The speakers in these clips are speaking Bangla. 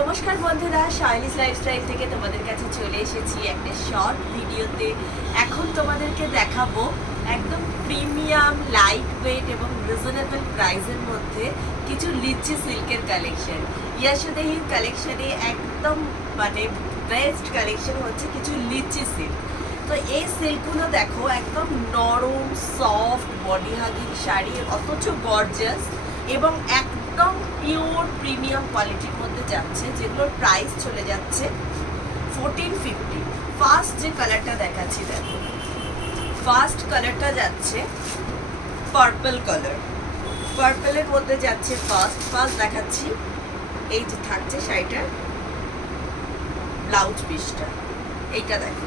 নমস্কার বন্ধুরা, শাইলিস লাইফস্টাইল থেকে তোমাদের কাছে চলে এসেছি একটা শর্ট ভিডিওতে। এখন তোমাদেরকে দেখাবো একদম প্রিমিয়াম, লাইট ওয়েট এবং রিজনেবল প্রাইসের মধ্যে কিছু লিচি সিল্কের কালেকশন। ইয়াশোদেহির কালেকশনে একদম বেস্ট কালেকশন হচ্ছে কিছু লিচি সিল্ক। তো এই সিল্কগুলো দেখো একদম নরম, সফট, বডি হাগিং শাড়ি, অথচ গর্জিয়াস এবং একদম পিওর প্রিমিয়াম কোয়ালিটির মধ্যে যাচ্ছে, যেগুলোর প্রাইস চলে যাচ্ছে 1450। ফার্স্ট যে কালারটা দেখাচ্ছি দেখো, ফার্স্ট কালারটা যাচ্ছে পার্পল কালার। পার্পলের মধ্যে যাচ্ছে ফার্স্ট দেখাচ্ছি। এই যে থাকছে শাড়িটার ব্লাউজ পিসটা, এইটা দেখো,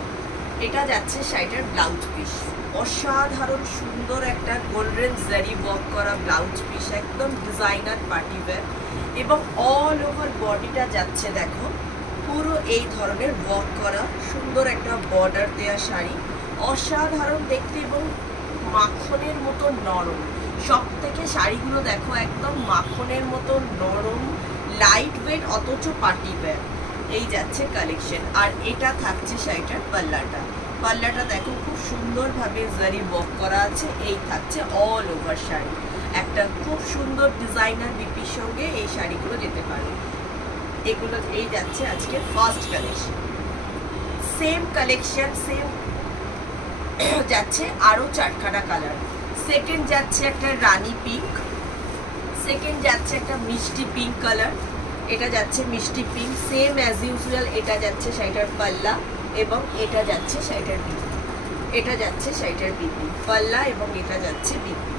এটা যাচ্ছে শাড়িটার ব্লাউজ পিস। অসাধারণ সুন্দর একটা গোল্ডেন জারি ওয়ার্ক করা ব্লাউজ পিস, একদম ডিজাইনার পার্টি ওয়্যার এবং অল ওভার বডিটা যাচ্ছে দেখো পুরো এই ধরনের ওয়ার্ক করা সুন্দর একটা বর্ডার দেয়া শাড়ি। অসাধারণ দেখতে এবং মাখনের মতো নরম। সব থেকে শাড়িগুলো দেখো একদম মাখনের মতো নরম, লাইট ওয়েট, অথচ পার্টি ওয়্যার। এই যাচ্ছে কালেকশন। আর এটা থাকছে শাড়িটার পাল্লাটা দেখো খুব সুন্দরভাবে জারি ওয়ার্ক করা আছে। এই থাকছে অল ওভার শাড়ি। একটা খুব সুন্দর ডিজাইনার বিপির সঙ্গে এই শাড়িগুলো যেতে পারে। এগুলো এই যাচ্ছে আজকে first collection. Same collection same যাচ্ছে আরো চারখানা কালার। সেকেন্ড যাচ্ছে একটা রানী পিঙ্ক, সেকেন্ড যাচ্ছে একটা মিষ্টি পিঙ্ক কালার, এটা যাচ্ছে মিষ্টি পিঙ্ক সেম অ্যাজ ইউজুয়াল। এটা যাচ্ছে শাড়িটার পাল্লা এবং এটা যাচ্ছে শাড়িটার বিপি। এটা যাচ্ছে শাড়িটার বিপি, পাল্লা এবং এটা যাচ্ছে বিপি।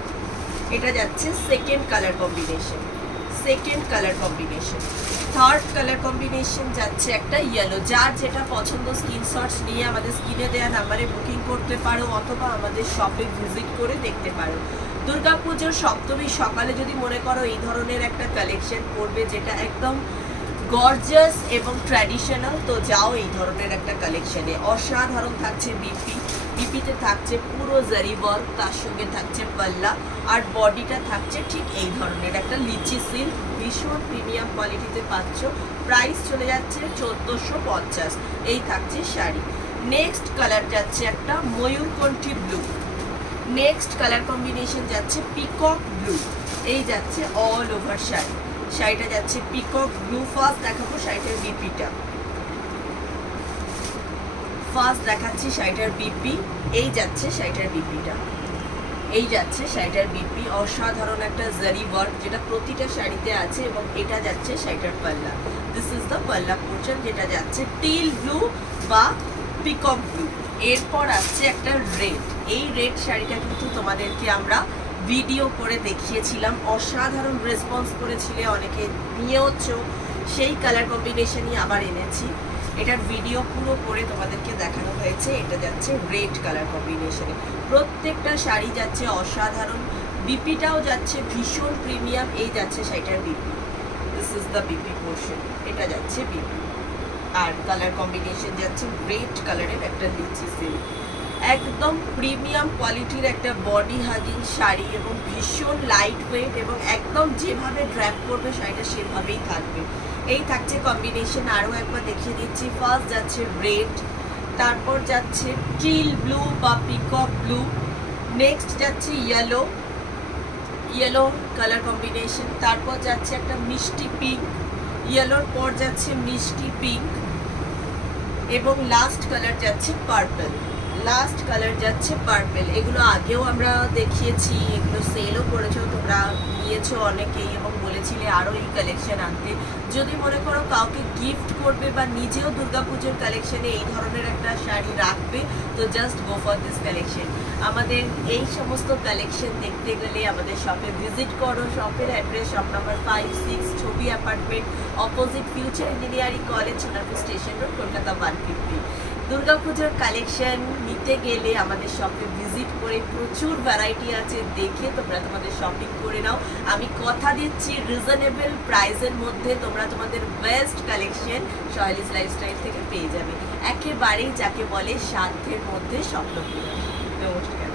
এটা যাচ্ছে second colour combination. Third colour combination যাচ্ছে একটা ইয়েলো। যার যেটা পছন্দ স্ক্রিনশটস নিয়ে আমাদের স্ক্রিনে দেওয়া নাম্বারে বুকিং করতে পারো অথবা আমাদের শপে ভিজিট করে দেখতে পারো। দুর্গাপুজোর সপ্তমীর সকালে যদি মনে করো এই ধরনের একটা কালেকশন করবে যেটা একদম গর্জিয়াস এবং ট্র্যাডিশনাল, তো যাও এই ধরনের একটা কালেকশনে। অসাধারণ থাকছে বিপিতে থাকছে পুরো জারি ওয়ার্ক, তার সঙ্গে থাকছে পাল্লা আর বডিটা থাকছে ঠিক এই ধরনের একটা লিচি সিল্ক। ভীষণ প্রিমিয়াম কোয়ালিটিতে পাচ্ছ। প্রাইস চলে যাচ্ছে 1450। এই থাকছে শাড়ি। নেক্সট কালার যাচ্ছে একটা ময়ূরকণ্ঠী ব্লু। নেক্সট কালার কম্বিনেশন যাচ্ছে পিকক ব্লু। এই যাচ্ছে অল ওভার শাড়ি। শাড়িটা যাচ্ছে পিকক ব্লু। ফার্স্ট দেখাবো শাড়িটার বিপিটা। ফার্স্ট দেখাচ্ছি শাড়িটার বিপি। এই যাচ্ছে শাড়িটার বিপিটা। এই যাচ্ছে শাড়িটার বিপি। অসাধারণ একটা জারি ওয়ার্ক যেটা প্রতিটা শাড়িতে আছে এবং এটা যাচ্ছে শাড়িটার পাল্লা। দিস ইজ দ্য পাল্লা পোর্শন, যেটা যাচ্ছে টিল ব্লু বা পিকক ব্লু। এরপর আসছে একটা রেড। এই রেড শাড়িটা কিন্তু তোমাদেরকে আমরা ভিডিও করে দেখিয়েছিলাম, অসাধারণ রেসপন্স করেছিলে, অনেকে নিয়েওছ। সেই কালার কম্বিনেশনই আবার এনেছি। এটার ভিডিও পুরো করে তোমাদেরকে দেখানো হয়েছে। এটা যাচ্ছে রেড কালার কম্বিনেশনে। প্রত্যেকটা শাড়ি যাচ্ছে অসাধারণ। বিপিটাও যাচ্ছে ভীষণ প্রিমিয়াম। এই যাচ্ছে শাড়িটার BP. This is the BP portion. এটা যাচ্ছে বিপি। আর কালার কম্বিনেশন যাচ্ছে রেড কালারের একটা লিচি সিল্ক। একদম প্রিমিয়াম কোয়ালিটির একটা বডি হাগিং শাড়ি এবং ভীষণ লাইট ওয়েট এবং একদম যেভাবে ড্র্যাপ করবে শাড়িটা সেভাবেই থাকবে। এই থাকছে কম্বিনেশন। আরও একবার দেখিয়ে দিচ্ছি। ফার্স্ট যাচ্ছে রেড, তারপর যাচ্ছে টিল ব্লু বা পিকক ব্লু, নেক্সট যাচ্ছে ইয়েলো কালার কম্বিনেশন, তারপর যাচ্ছে একটা মিষ্টি পিঙ্ক, ইয়েলোর পর যাচ্ছে মিষ্টি পিঙ্ক এবং লাস্ট কালার যাচ্ছে পার্পল। এগুলো আগেও আমরা দেখিয়েছি, এগুলো সেলও করেছো, তোমরা নিয়েছো অনেকেই এবং বলেছিলে আরও এই কালেকশন আনতে। যদি মনে করো কাউকে গিফট করবে বা নিজেও দুর্গাপুজোর কালেকশনে এই ধরনের একটা শাড়ি রাখবে, তো just go for this collection. আমাদের এই সমস্ত কালেকশন দেখতে গেলে আমাদের শপে ভিজিট করো। শপের অ্যাড্রেস শপ নাম্বার 5-6 ছবি apartment, opposite future engineering college, Sonarpur station road, Kolkata 150। দুর্গাপুজোর কালেকশন নিতে গেলে আমাদের শপে ভিজিট করে প্রচুর ভ্যারাইটি আছে, দেখে তোমরা তোমাদের শপিং করে নাও। আমি কথা দিচ্ছি রিজনেবল প্রাইসের মধ্যে তোমরা তোমাদের বেস্ট কালেকশন শাইলিস লাইফস্টাইল থেকে পেয়ে যাবে। একেবারেই যাকে বলে সাধ্যের মধ্যে স্বপ্ন পূরণ। নমস্কার।